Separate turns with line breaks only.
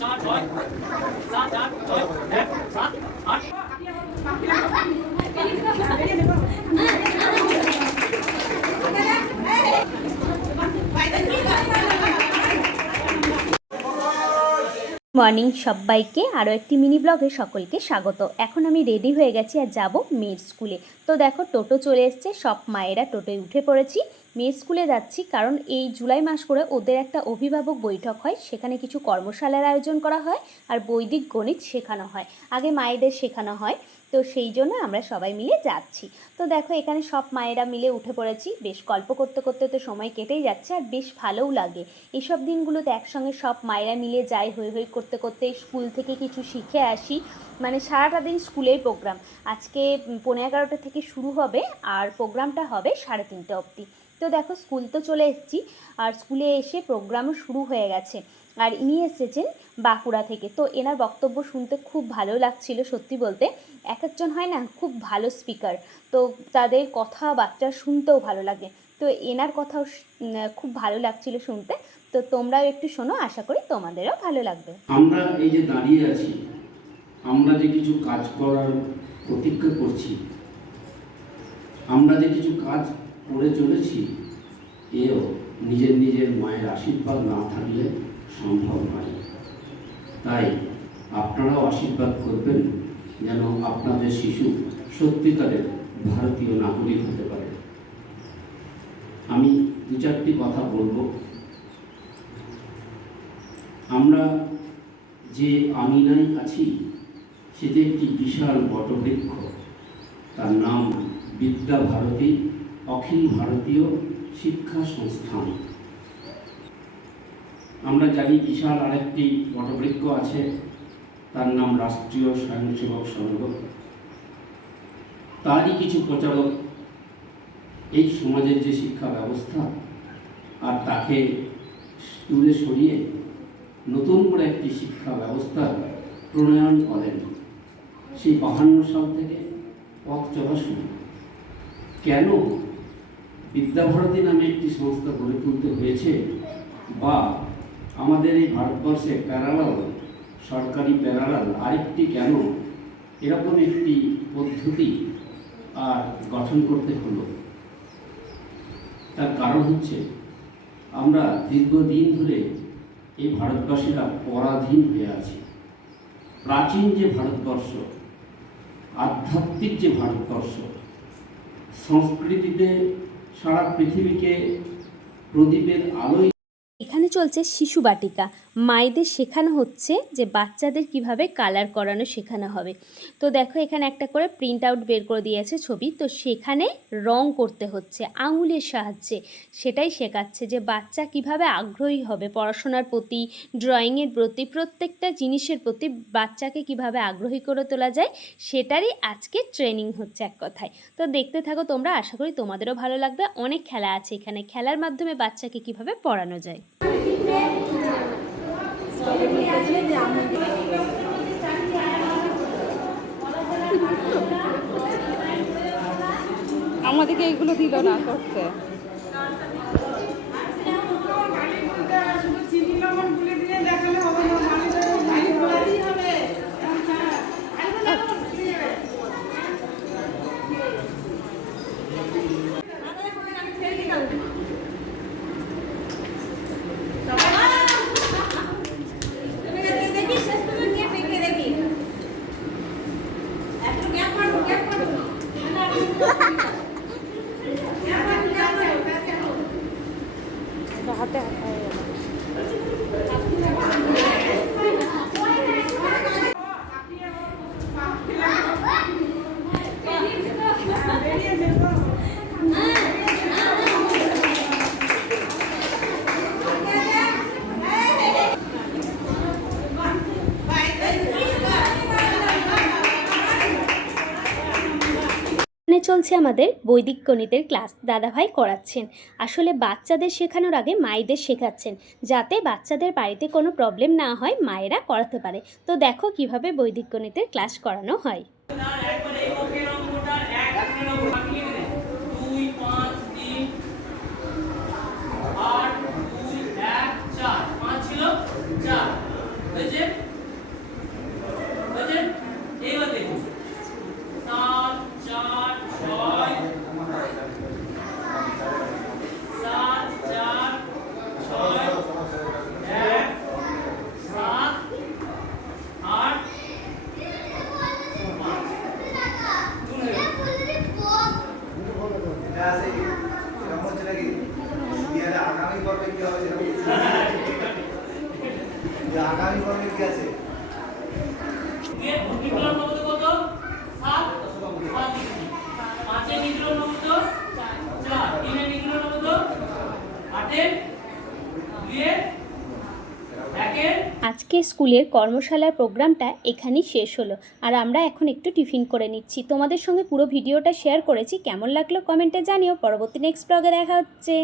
চার ছয়
মর্নিং সবাইকে আরও একটি মিনি ব্লগে সকলকে স্বাগত। এখন আমি রেডি হয়ে গেছি আর যাব মেয়ের স্কুলে। তো দেখো, টোটো চলে এসছে, সব মায়েরা টোটোয় উঠে পড়েছি। মেয়ের স্কুলে যাচ্ছি কারণ এই জুলাই মাস করে ওদের একটা অভিভাবক বৈঠক হয়। সেখানে কিছু কর্মশালার আয়োজন করা হয় আর বৈদিক গণিত শেখানো হয়। আগে মায়েদের শেখানো হয়। তো সেই জন্য আমরা সবাই মিলে যাচ্ছি। তো দেখো এখানে সব মায়েরা মিলে উঠে পড়েছি। বেশ গল্প করতে করতে তো সময় কেটেই যাচ্ছে আর বেশ ভালোও লাগে। এইসব দিনগুলোতে একসঙ্গে সব মায়েরা মিলে যাই হই হই করতে করতে স্কুল থেকে কিছু শিখে আসি। মানে সারাটা দিন স্কুলেই প্রোগ্রাম। আজকে পনেরো এগারোটা থেকে শুরু হবে আর প্রোগ্রামটা হবে সাড়ে তিনটে অবধি। তো দেখো, স্কুল তো চলে এসেছি। আর স্কুলে এসে প্রোগ্রামও শুরু হয়ে গেছে। আর ইনি এসেছেন বাঁকুড়া থেকে। তো এনার বক্তব্য শুনতে খুব ভালো লাগছিল, সত্যি বলতে। এক একজন হয় না, খুব ভালো স্পিকার তো তাদের কথাবার্তা শুনতেও ভালো লাগে। তো এনার কথাও খুব ভালো লাগছিল শুনতে। তো তোমরাও একটু শোনো, আশা করি তোমাদেরও ভালো লাগবে।
আমরা এই যে দাঁড়িয়ে আছি, আমরা যে কিছু কাজ করার প্রতিজ্ঞা করছি, আমরা যে কিছু কাজ করে চলেছি, এও নিজের নিজের মায়ের আশীর্বাদ না থাকলে সম্ভব নয়। তাই আপনারাও আশীর্বাদ করবেন যেন আপনাদের শিশু সত্যিকারের ভারতীয় নাগরিক হতে পারে। আমি দু চারটি কথা বলব। আমরা যে আমিনায় আছি, সেটি একটি বিশাল বটবৃক্ষ। তার নাম বিদ্যা ভারতী অখিল ভারতীয় শিক্ষা সংস্থান। আমরা জানি বিশাল আরেকটি বটবৃক্ষ আছে, তার নাম রাষ্ট্রীয় স্বয়ংসেবক সংঘ। তারই কিছু প্রচারক এই সমাজের যে শিক্ষা ব্যবস্থা, আর তাকে দূরে সরিয়ে নতুন করে একটি শিক্ষা ব্যবস্থা প্রণয়ন করেন। সেই বাহান্ন সাল থেকে পথ চলা শুরু। কেন বিদ্যাভারতী নামে একটি সংস্থা গড়ে তুলতে হয়েছে বা আমাদের এই ভারতবর্ষে প্যারালাল, সরকারি প্যারালাল আরেকটি কেন? এরকম একটি পদ্ধতি আর গঠন করতে হলো। তার কারণ হচ্ছে আমরা দীর্ঘদিন ধরে এই ভারতবাসীরা পরাধীন হয়ে আছি। প্রাচীন যে ভারতবর্ষ, আধ্যাত্মিক যে ভারতবর্ষ, সংস্কৃতিতে সারা পৃথিবীকে প্রদীপের আলোয়
এখানে চলছে শিশু বাটিকা। মায়েদের শেখানো হচ্ছে যে বাচ্চাদের কীভাবে কালার করানো শেখানো হবে। তো দেখো এখানে একটা করে প্রিন্ট আউট বের করে দিয়েছে ছবি। তো সেখানে রং করতে হচ্ছে, আঙুলের সাহায্যে। সেটাই শেখাচ্ছে যে বাচ্চা কীভাবে আগ্রহী হবে পড়াশোনার প্রতি ড্রয়িংয়ের প্রতি, প্রত্যেকটা জিনিসের প্রতি বাচ্চাকে কীভাবে আগ্রহী করে তোলা যায়, সেটারই আজকে ট্রেনিং হচ্ছে এক কথায়। তো দেখতে থাকো তোমরা, আশা করি তোমাদেরও ভালো লাগবে। অনেক খেলা আছে এখানে। খেলার মাধ্যমে বাচ্চাকে কীভাবে পড়ানো যায়।
আমাদেরকে এইগুলো দিল না করতে।
हाथे हाथे
চলছে আমাদের বৈদিক গণিতের ক্লাস। দাদাভাই করাচ্ছেন। আসলে বাচ্চাদের শেখানোর আগে মায়েদের শেখাচ্ছেন, যাতে বাচ্চাদের বাড়িতে কোনো প্রবলেম না হয়, মায়েরা করাতে পারে। তো দেখো কীভাবে বৈদিক গণিতের ক্লাস করানো হয়।
আছে এরকম হচ্ছে নাকি? বিয়ারে আগামী পর্বে কি হবে যে আগামী পর্বে কি আছে?
আজকে স্কুলের কর্মশালার প্রোগ্রামটা এখানেই শেষ হলো। আর আমরা এখন একটু টিফিন করে নিচ্ছি। তোমাদের সঙ্গে পুরো ভিডিওটা শেয়ার করেছি। কেমন লাগল কমেন্টে জানিও। পরবর্তী নেক্সট ব্লগে দেখা হচ্ছে।